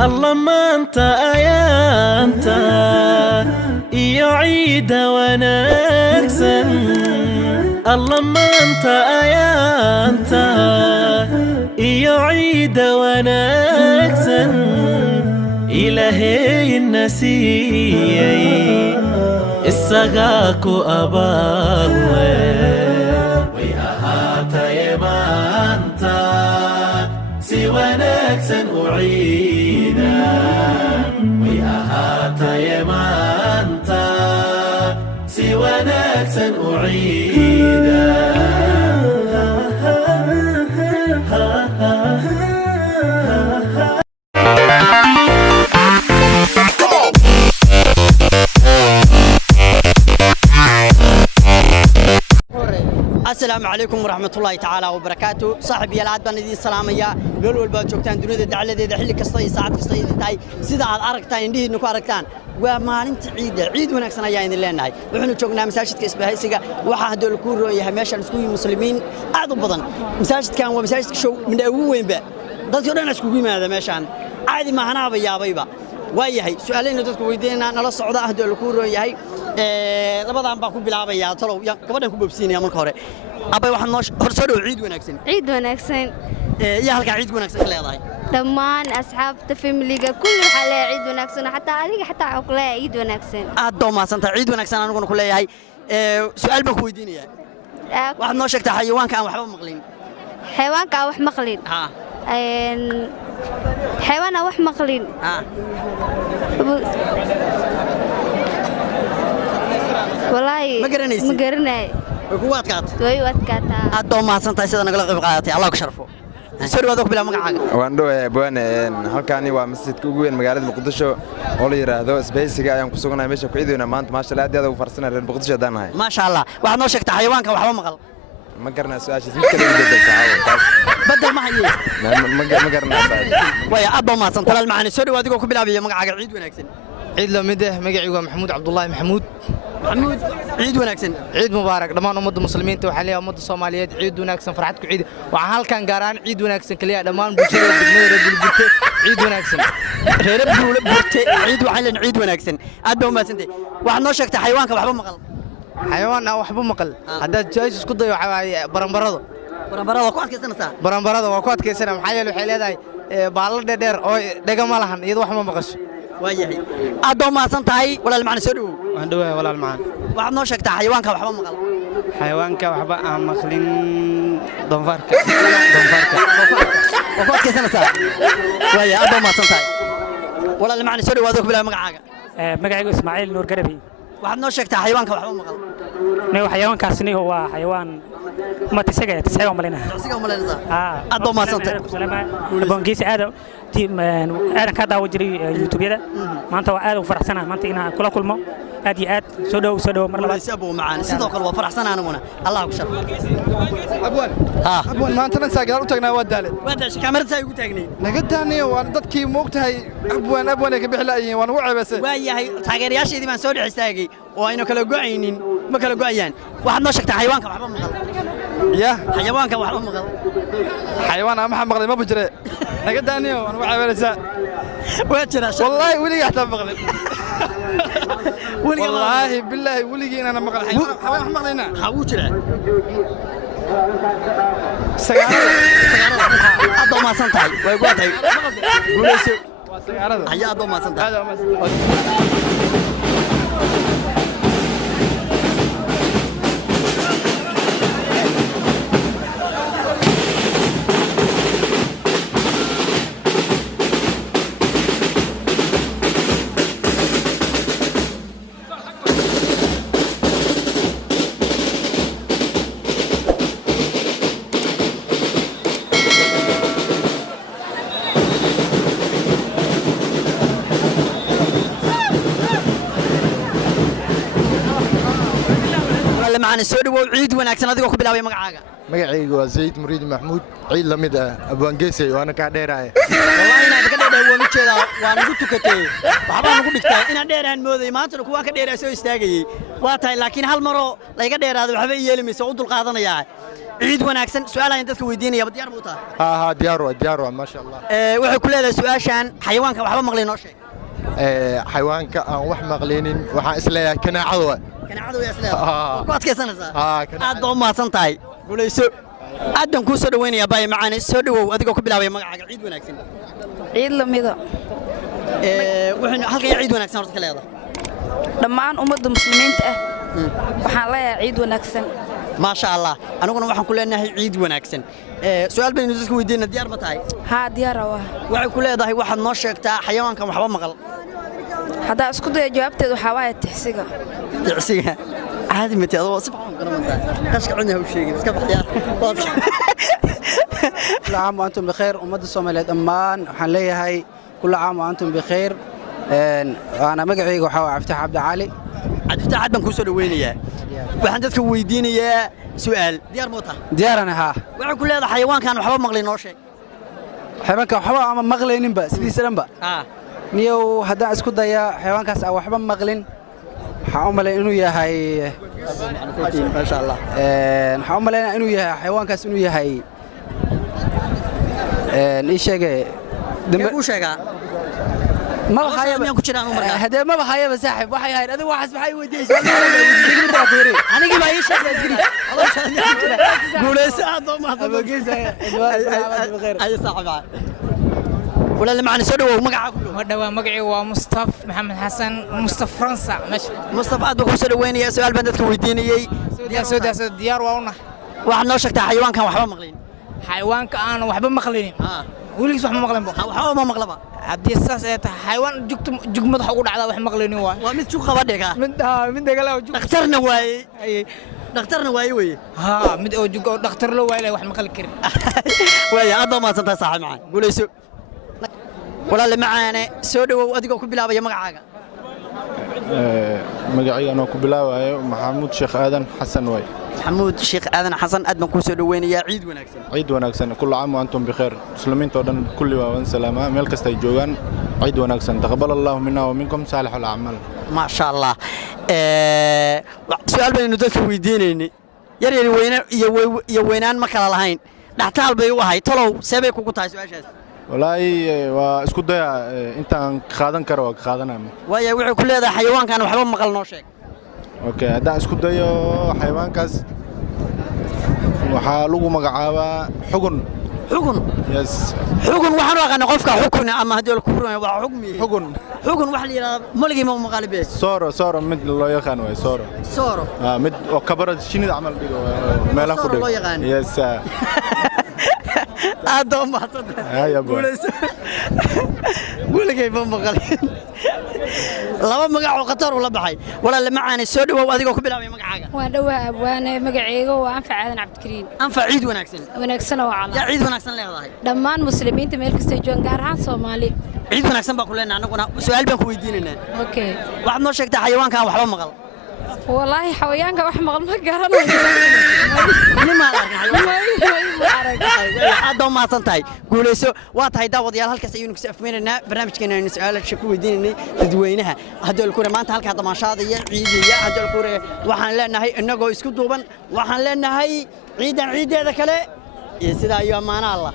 الله ما أنت أنت يعيد ونكسن الله ما أنت أنت يعيد ونكسن إلهي النسي السقاك أباوي ويا يما أنت سوى نكسن أعيدا ويا يما أنت سوى نكسن أعيدا السلام عليكم ورحمة الله تعالى وبركاته صاحبي العاد بان إذن السلام يا قولوا الباب جوكتان دنيا دعالة ذي حلي كستي ساعات كستي تاي سيدا على أركتان إنديه نكو أركتان وما أنت عيد ونكسنا يا إن الله ناي وحنا جوكنا مساجد كسبه سيجا واحد الكور يهمشان سكوي مسلمين أعظم بدن مساجد كان ومساجد شو من أول بقى ضد يورنا سكوي ما هذا ماشان عادي ما هنا بيا بيبا وياهي سؤالين dadku weydiinayna nala socda ahdo la ku rooyahay labadan baa ku bilaabaya talow gabadhan ku boobsiinaya marka hore abay waxaan noo horsoo ciid wanaagsan yaa halka ciid wanaagsan ka leedahay dhammaan asxaabta familiga kullu waxa la ciid wanaagsan xataa adiga xataa waxa kula ciid wanaagsan aad doomaasanta ciid wanaagsan aniguna ku leeyahay su'aal baan ku weydiinaya waxaad noo sheegtaa xayawaanka aan waxba maqlin xayawaanka aan wax maqlin حيوان أو مقلين والله ما قرناي وقوات كات وقوات كات أدوم ما سنتي سيدنا قلق بقايتي الله يشرفه سوري وذوق بلا مقعد واندو بوان halkaani waa masjidka ugu weyn magaalada Muqdisho oo la yiraahdo Space-ga ayaan ku sugnahay meesha ku ciidina maanta ma sha Allah aad u farsanay reer Muqdisho hadanahay ma sha Allah waxaad noo sheegtaa xayawaanka waxba maqal ما قرنا سؤال مش كلام جدا ساعة بدل ما هي ما قرنا ويا أبو ما صنطل المعني سوري واديكو كبلابي مقعد عيد ونكسن عيد لمده مقعي محمود عبد الله محمود عيد ونكسن عيد مبارك دمان أمد المسلمين توحلي أمد الصوماليات عيد ونكسن فرحتكم عيد وعهال كان قاران عيد ونكسن كليا دمان بوشير بالبرت عيد ونكسن رب بالبرت عيد وحلن عيد ونكسن أبو ما صنطي واحد نوشك تحيوانك وحبا مقل حيوان أو حبوب مقل هذا جايش كده برمبرادو كواد كيسنا سا برمبرادو وكواد كيسنا محيل وحيل هذا بالله دير أو دقة مالهن يدوح ما مقص وياهي أدو ما سنتهاي ولا المعنى سرو عنده ولا المعنى واحد نوشك تاع حيوانك وحبا مقل حيوانك وحبا مقلين دنفارك وكواد كيسنا سا ويا أدو ما سنتهاي ولا المعنى سرو وذوك بلا مقعاقة مقعاقة إسماعيل نور قربي waxaad noo sheegtaa xayawaanka waxba maqal نيو حيوان كاسني هو حيوان ما تسجع مالنا أدو ما سنت بونجيس هذا تيم أنا كذا وجري يوتيوب هذا ما أنت هذا وفرح سنة ما أنت هنا كل ما هذه سودو مرة بس أبو معانا سيدو كل وفرح سنة أنا منا الله يكشف أبوان ما أنت نساق قالوا تجنا ودالش كاميرا سايقو تجني نقدني وأنا ضدك موقتها أبوان يكبح لأي وأنا وعي بس وياهي تاجر يا شيء دي من سوري حساقي وإنه كلا قاعدين ما كلا قاعدين واحد نوشك تاع حيوانك وحبا مقل يا حيوانك وحبا مقل حيوان أنا محمد مقلي ما بجري نقدني وأنا وعي بس وجرا والله ولي يحتاج مقلي والله بالله ولي أنا مقلي حيوان مقلينا حوجرا سيارة أدو ما سنتهاي ويقعدي وليس سيارة هيا أدو ما سنتهاي معنا سوري وعيد وناكسن أديكو كبلاوي مقعاقة مقعي وزيد مريد محمود عيد لمدة أبو أنجيسي وأنا كاديراي والله أنا بكده هو مشيدا وأنا قلت كتير وحبا نقول لك إن ديران مودي ما أنت نكون كدير أسوي استاجي واتاي لكن هالمرة لا يقدر هذا وحبا يلمي سعود القاضي يا ciid wanaagsan su'aalaan dadka weydiinaya diyaar buu tahay ها ديار ما شاء الله waxay ku leedahay su'aashan xayawaanka waxba maqlay noo sheeg حيوانك aan wax maqleenin waxaan isleeyahay kanaacada kanaacada way isleedahay ku adkaysanaysaa aad baa u mahadsan tahay guulayso aad baan kuu soo dhaweynayaa baay macaane soo dhawow adigoo ku bilaabaya magacaaga ciid wanaagsan ciid lamida waxaan halkay ciid wanaagsan horta ka leedahay dhammaan ummadda muslimiinta ah waxaan leeyahay ciid wanaagsan ما شاء الله أنا قلنا وحنا كلنا عيد وناكسن سؤال بين نزلك ويدينا ديار متاعي ها ديار وعي كل هذا واحد نشك تاع حيوان كم حبا مغل هذا اسكت جوابته وحوايا تحسيقه تحسيقها عادي متى هذا سبحان الله قشك عندها وشيء بس كيف اختيار كل عام وأنتم بخير أمد الصومالية أمان وحنلي هاي كل عام وأنتم بخير أنا مقعي وحاول أفتح عبد العالي عبد الفتاح عاد بنكون سؤال وينيا waxaan dadka weydiinayaa su'aal diyaar moota diyaarana ha waxa ku leedahay xayawaankan waxba maqlay noo sheeg xayawaanka waxba ama maqlaynin ba sidiisa dhanba niyow haddaan isku daya xayawaankaas aan waxba maqlin waxaan u malayn inuu yahay ma sha Allah waxaan u malaynaa inuu yahay xayawaankaas inuu yahay ii sheegay dambe ku sheegaa ما بحايا ميان كجيران عمرك هذا ما بحايا بساحب waxay ahayd adigu waxas maxay weydiisay aniga ma ii sheegay asgari guulayso aad ma ay saaxiba ولا اللي معنا سودو مقعك ودوا مقعي ومصطفى محمد حسن مصطفى فرنسا ماشي مصطفى عاد بكو سودو وين يا سؤال بندك ويدينيي سوديا ديار وانا waxaad noo sheegtaa xayawaankan waxba maqlin xayawaanka aan waxba maqlin weligiis wax ma maqlin waxba ma maqlaba haddii saas ay tahay xayawaan jug madax ugu dhacda wax maqlaynin waay waa mid jug qaba dhiga mid dagala jug dhakhtarna waaye weeye mid oo jug oo dhakhtar loo waayay wax maqal karin waaya aad ma santaa saaxiib macaan guulayso walaal macaane soo dhawow adigoo ku bilaabaya magacaaga magacayga anoo ku bilaabayo maxamuud sheekh aadan xasan waay محمود الشيخ آذن حسن أدم كوسو دوينيا عيد وناكسن عيد وناكسن كل عام وأنتم بخير مسلمين تودن كل وان سلامة ملك استيجوان عيد وناكسن تقبل الله منا ومنكم صالح الأعمال ما شاء الله سؤال بين ندك ويدينيني يري وينان ما كلا لهين نحتال بيوهاي تلو سبي كوكو تاي سؤال شاس والله واسكو دايا انت خادن كرو خادن ويا وحي كل هذا حيوان كان وحبا مقل نوشيك اوكي هذا اسكو دايو حيوانكاس waxaa lagu magacaabaa xugun yes xugun waxaan aqaan qofka xukun ama hadii la ku ruuyo waa xugmi xugun wax la yiraahdo maligi ma maqalbe sooro mid loo yaqaan way sooro mid oo kabarad shinida amal dhigo meelaha ku dhigo yes aad ma haya guuligay ma maqalin laba magac oo qatar u la baxay walaal macaani soo dhawow adigoo ku bilaabay magacaaga waa dhawaa waana magacayga waa anfac aadan cabdikariin anfac ciid wanaagsan oo cala yaa ciid wanaagsan leedahay dhammaan muslimiinta meel kasta joogan gaar ahaan Soomaali ciid wanaagsan baa ku leenahay anaguna su'aal baan ku weydiinaynaa okay waxaad noo sheegtaa xayawaankan waxba maqal والله حيوانك wax maqal ma garanayo aad ma santahay guulayso waa tahay daawadayaal halkaas ayaynu ku afmeynaa barnaamijkeena aynu su'aalaha ku weydiinay dadweynaha hadal ku maanta halka damaashaada iyo ciidiya hadal ku waxaan leenahay inagoo isku duuban waxaan leenahay ciidan ciideeda kale iyo sida iyo amaana Allah